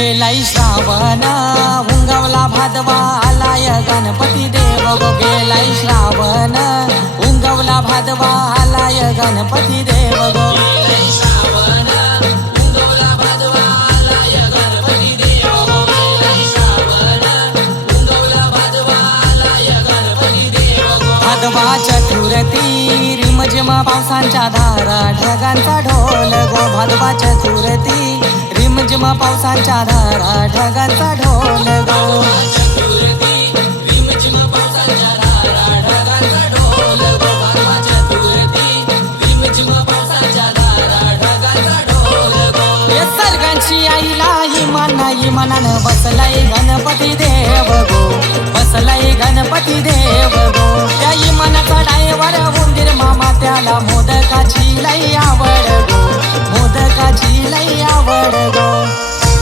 गेलाई श्रावण उंगवला भादवा आलाय गणपती देव गो गेलाई श्रावण उंगवला भादवा आलाय गणपती देव गो भादवा चतुर्थी रिमझिम पावसांच्या धारा ढगांचा ढोल गो भादवा चतुर्थी रिमझिम पावसांच्या धारा ढगांचा ढोल गो सर्गांची आईला इमानानं बसलाय गणपती देव गो बसलाय गणपती देव गो त्या इमानाचा डायवर उंदीर मामा त्याला मोदकाची लई आवड गो मोदकाची लई आवड गो